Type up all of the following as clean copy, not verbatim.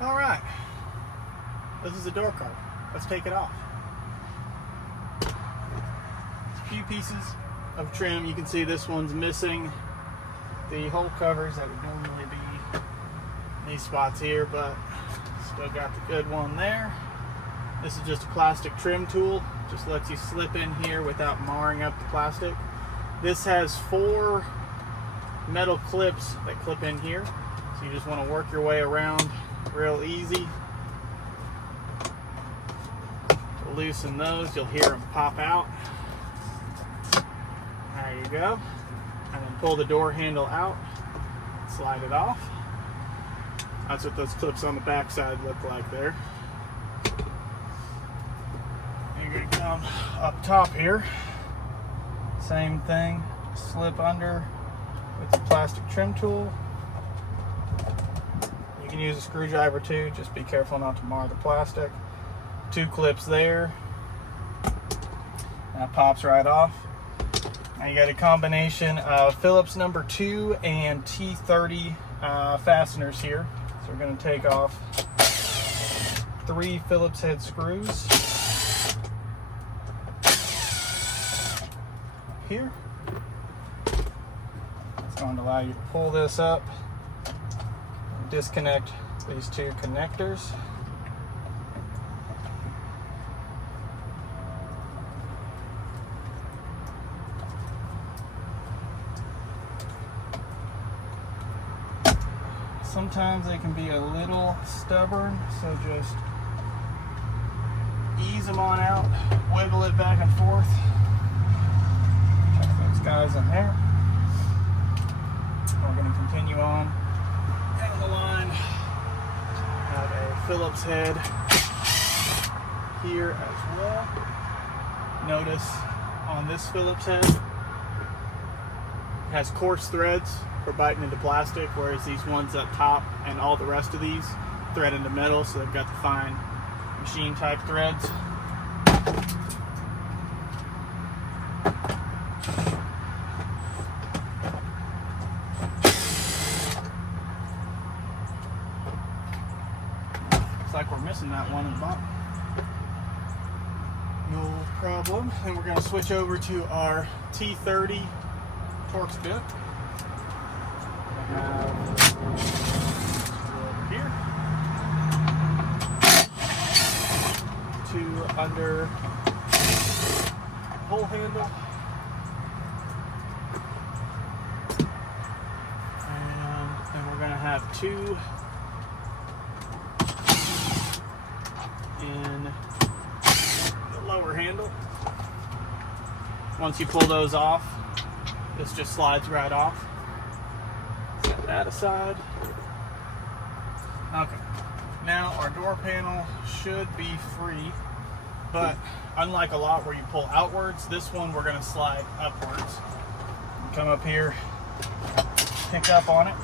All right, this is the door cover. Let's take it off. A few pieces of trim. You can see this one's missing the hole covers that would normally be in these spots here, but still got the good one there. This is just a plastic trim tool. Just lets you slip in here without marring up the plastic. This has 4 metal clips that clip in here, so you just want to work your way around real easy. To loosen those, you'll hear them pop out. There you go. And then pull the door handle out, slide it off. That's what those clips on the back side look like there. You're going to come up top here. Same thing, slip under with the plastic trim tool. You can use a screwdriver too, just be careful not to mar the plastic. 2 clips there. That pops right off. Now you got a combination of Phillips number 2 and T30 fasteners here. So we're going to take off 3 Phillips head screws here. It's going to allow you to pull this up and disconnect these 2 connectors. Sometimes they can be a little stubborn, so just ease them on out, wiggle it back and forth. Check those guys in there. We're going to continue on down the line. Have a Phillips head here as well. Notice on this Phillips head, it has coarse threads for biting into plastic, whereas these ones up top and all the rest of these thread into metal, so they've got the fine machine type threads. Looks like we're missing that one in the bottom. No problem. And we're going to switch over to our T30 Torx bit. Over here. 2 under hole handle. And then we're going to have 2 in the lower handle. Once you pull those off, this just slides right off. Set that aside. Okay, now our door panel should be free, but unlike a lot where you pull outwards, this one we're going to slide upwards. Come up here, pick up on it.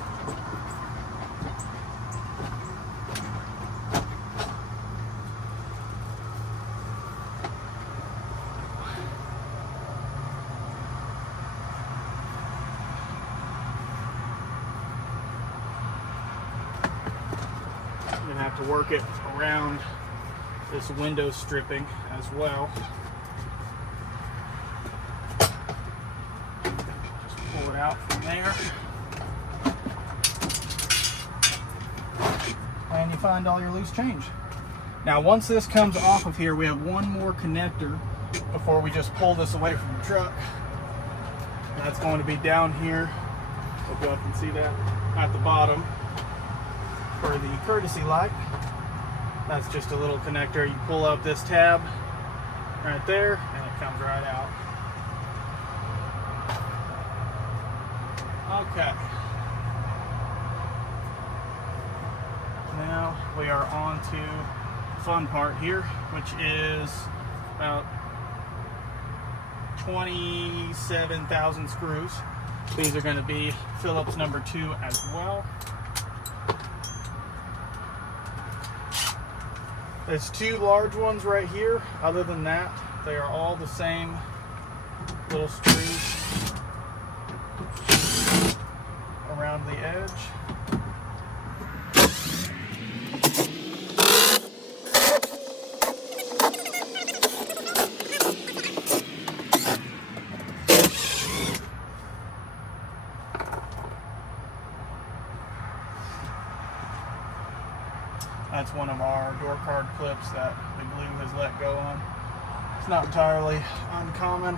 You're going to have to work it around this window stripping as well. Just pull it out from there. And you find all your loose change. Now once this comes off of here, we have one more connector before we just pull this away from the truck. That's going to be down here. Hope y'all can see that at the bottom. For the courtesy light, that's just a little connector. You pull up this tab right there and it comes right out. Okay, now we are on to the fun part here, which is about 27,000 screws. These are going to be Phillips number 2 as well. There's 2 large ones right here. Other than that, they are all the same little screws around the edge. That's one of our door card clips that the glue has let go on. It's not entirely uncommon.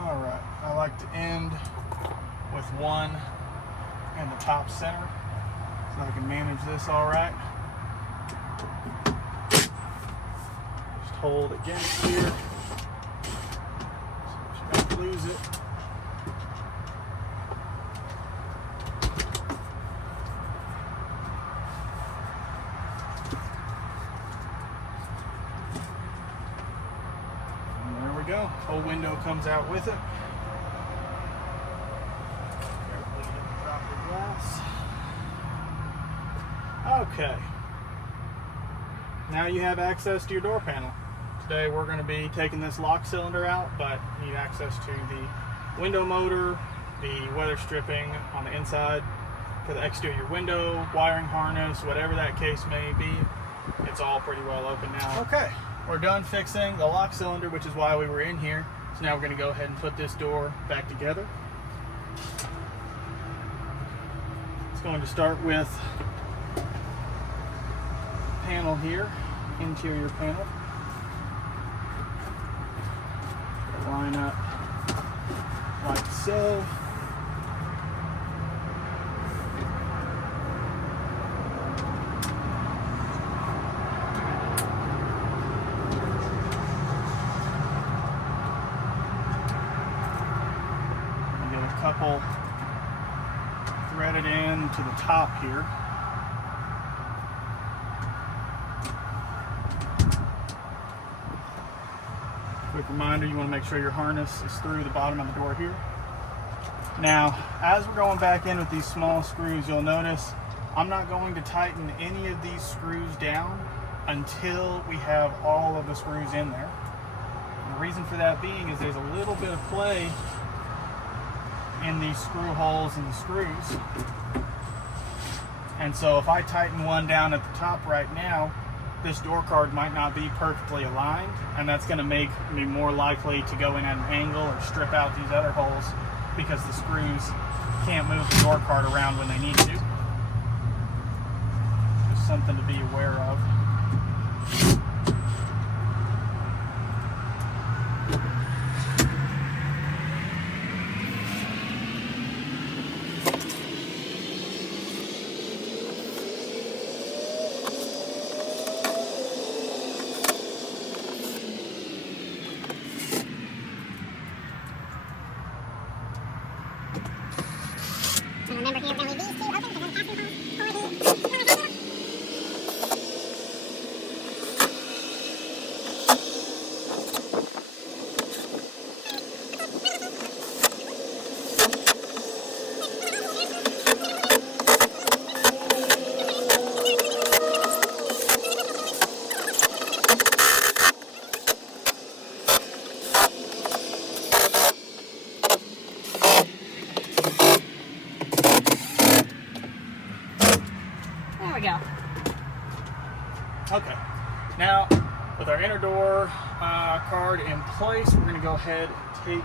Alright, I like to end with one in the top center so I can manage this all right. Just hold against here so you don't lose it. And there we go. Whole window comes out with it. Okay, now you have access to your door panel. Today we're going to be taking this lock cylinder out, but you need access to the window motor, the weather stripping on the inside for the exterior window, wiring harness, whatever that case may be. It's all pretty well open now. Okay, we're done fixing the lock cylinder, which is why we were in here. So now we're going to go ahead and put this door back together. It's going to start with panel here, interior panel. Line up like so. Get a couple threaded in to the top here. Quick reminder, you want to make sure your harness is through the bottom of the door here. Now, as we're going back in with these small screws, you'll notice I'm not going to tighten any of these screws down until we have all of the screws in there. And the reason for that being is there's a little bit of play in these screw holes and the screws. And so if I tighten one down at the top right now, this door card might not be perfectly aligned, and that's going to make me more likely to go in at an angle or strip out these other holes because the screws can't move the door card around when they need to. Just something to be aware of. Remember here, then leave these two open and then fasten them for the There we go. Okay, now with our inner door card in place, we're going to go ahead and take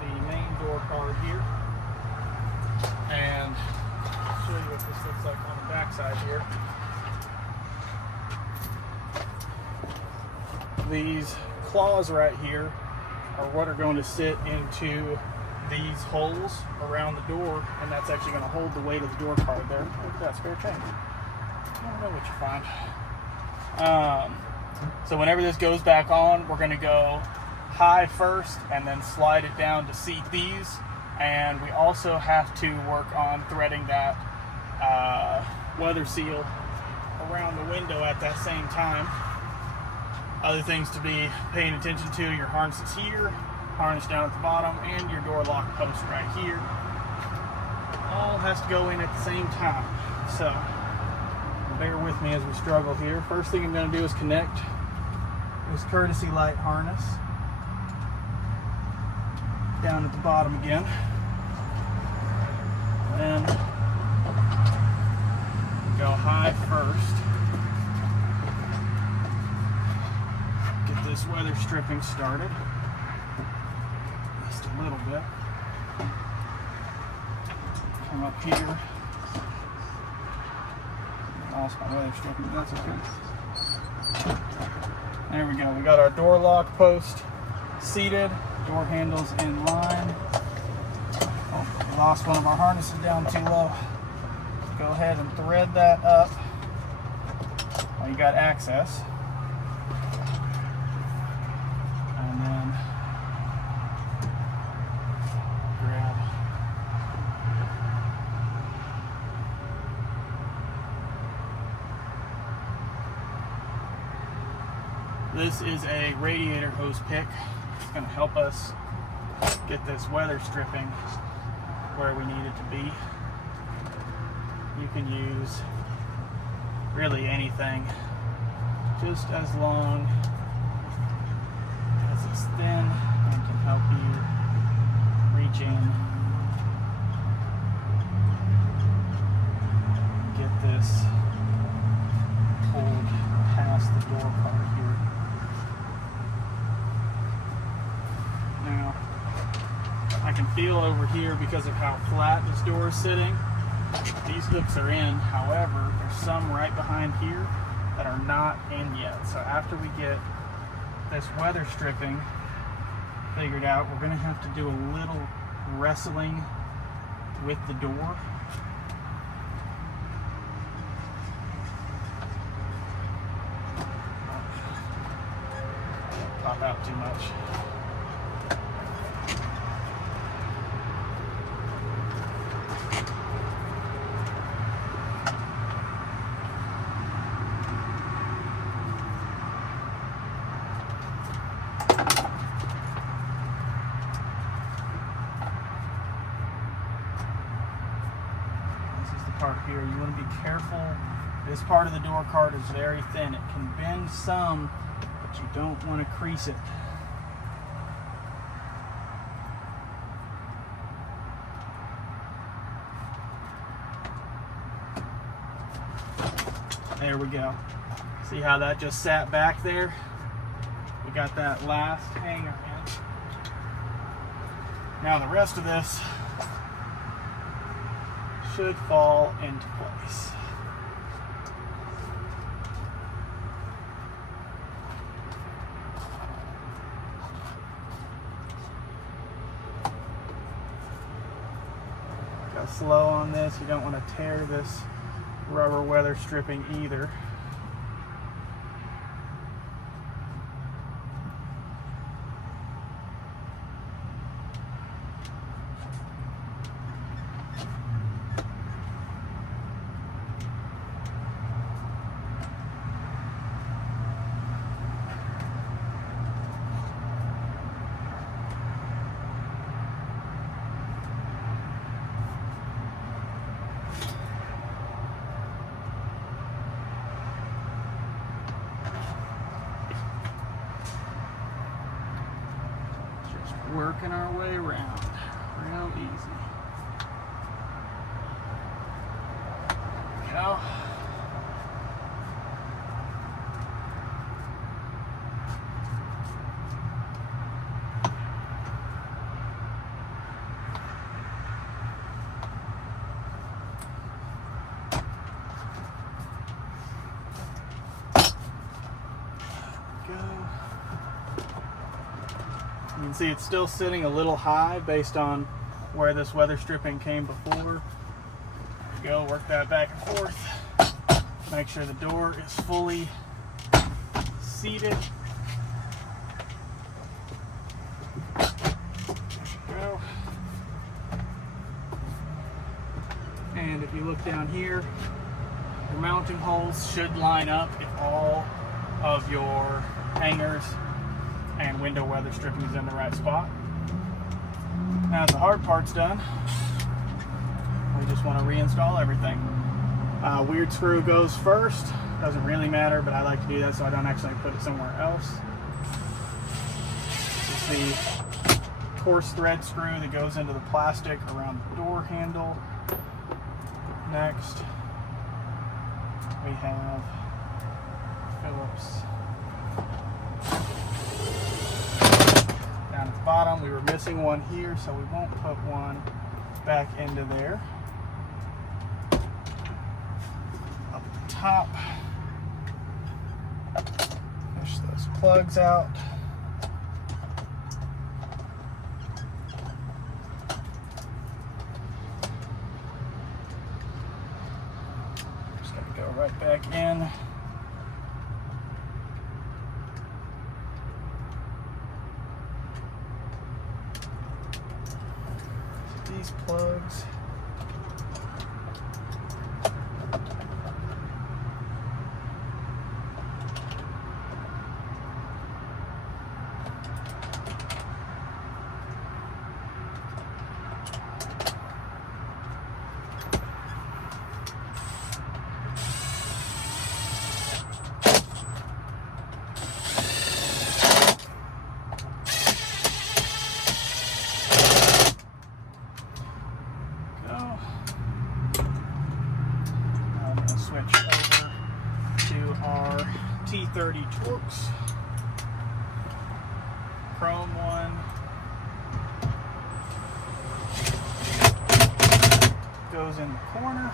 the main door card here and show you what this looks like on the back side here. These claws right here are what are going to sit into these holes around the door, and that's actually going to hold the weight of the door card there. Look at that spare chain. I don't know what you find. So whenever this goes back on, we're going to go high first and then slide it down to seat these, and we also have to work on threading that weather seal around the window at that same time. Other things to be paying attention to, your harness is here, harness down at the bottom, and your door lock post right here. All has to go in at the same time. So bear with me as we struggle here. First thing I'm going to do is connect this courtesy light harness down at the bottom again. then go high first. Get this weather stripping started. Just a little bit. Come up here. Lost my weather stripping, that's okay. There we go. We got our door lock post seated, door handles in line. Oh, we lost one of our harnesses down too low. Go ahead and thread that up while you got access. And then grab this is a radiator hose pick. It's going to help us get this weather stripping where we need it to be. You can use really anything, just as long as it's thin and can help you reach in, get this pulled past the door part here. Now, I can feel over here because of how flat this door is sitting. These hooks are in, however, there's some right behind here that are not in yet. So after we get this weather stripping figured out, we're going to have to do a little wrestling with the door. Pop out too much. Part here, you want to be careful. This part of the door card is very thin. It can bend some, but you don't want to crease it. There we go. See how that just sat back there? We got that last hanger in. Now the rest of this should fall into place. Go slow on this. You don't want to tear this rubber weather stripping either. Working our way around real easy. There we go. You can see it's still sitting a little high based on where this weather stripping came before. There we go, work that back and forth. Make sure the door is fully seated. There we go. And if you look down here, your mounting holes should line up if all of your hangers and window weather stripping is in the right spot. Now that the hard part's done, we just want to reinstall everything. Weird screw goes first. Doesn't really matter, but I like to do that so I don't actually put it somewhere else. It's the coarse thread screw that goes into the plastic around the door handle. Next, we have Phillips. Down at the bottom, we were missing one here, so we won't put one back into there. Up at the top, push those plugs out. Just gotta go right back in. These plugs. Switch over to our T30 Torx chrome one. Goes in the corner.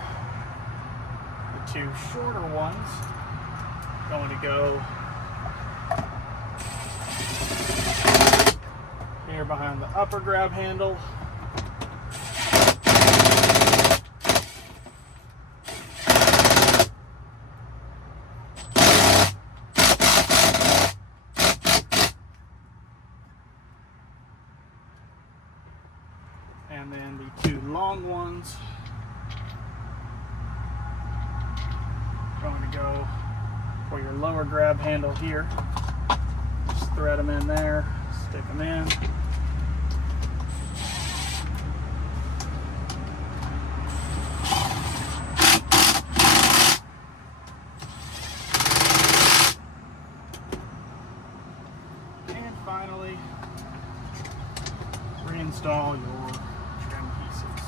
The two shorter ones going to go here behind the upper grab handle. And then the two long ones going to go for your lower grab handle here. Just thread them in there, stick them in. And finally, reinstall your trim pieces.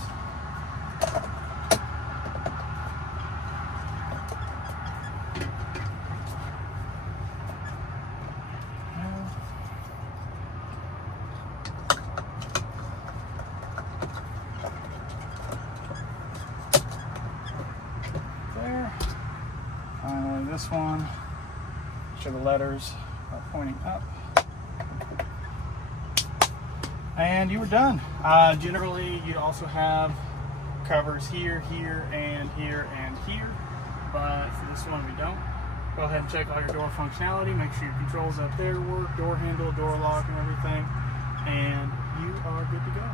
There. Finally, this one. Make sure the letters are pointing up. And you were done. Generally, you'd also have covers here, here, and here, and here. But for this one, we don't. Go ahead and check all your door functionality. Make sure your controls up there work, door handle, door lock, and everything. And you are good to go.